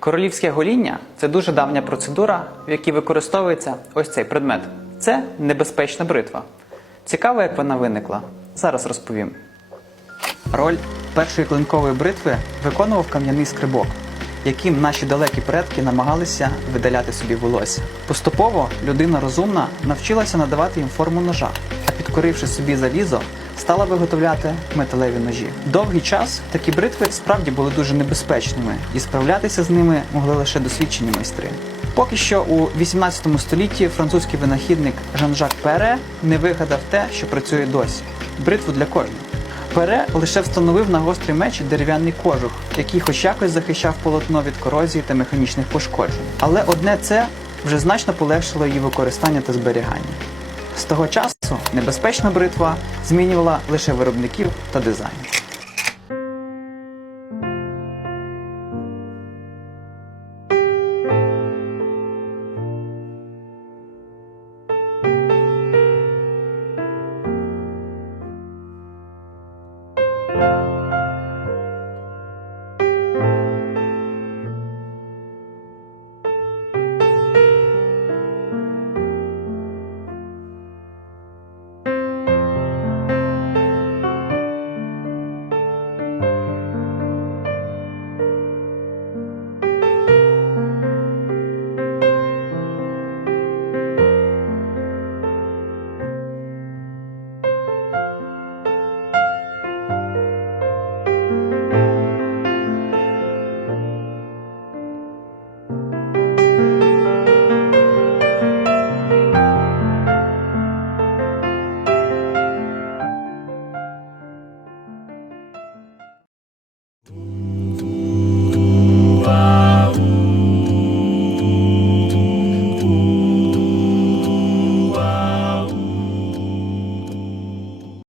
Королівське гоління це дуже давня процедура, в якій використовується ось цей предмет. Це небезпечна бритва. Цікаво, як вона виникла. Зараз розповім. Роль першої клинкової бритви виконував кам'яний скрибок, яким наші далекі предки намагалися видаляти собі волосся. Поступово людина розумна навчилася надавати їм форму ножа, а підкоривши собі залізо, стала виготовляти металеві ножі. Довгий час такі бритви справді були дуже небезпечними, і справлятися з ними могли лише досвідчені майстри. Поки що у 18 столітті французький винахідник Жан-Жак Пере не вигадав те, що працює досі бритву для кожного. Пере лише встановив на гострий меч дерев'яний кожух, який хоч якось захищав полотно від корозії та механічних пошкоджень. Але одне це вже значно полегшило її використання та зберігання. З того часу небезпечна бритва змінювала лише виробників та дизайн.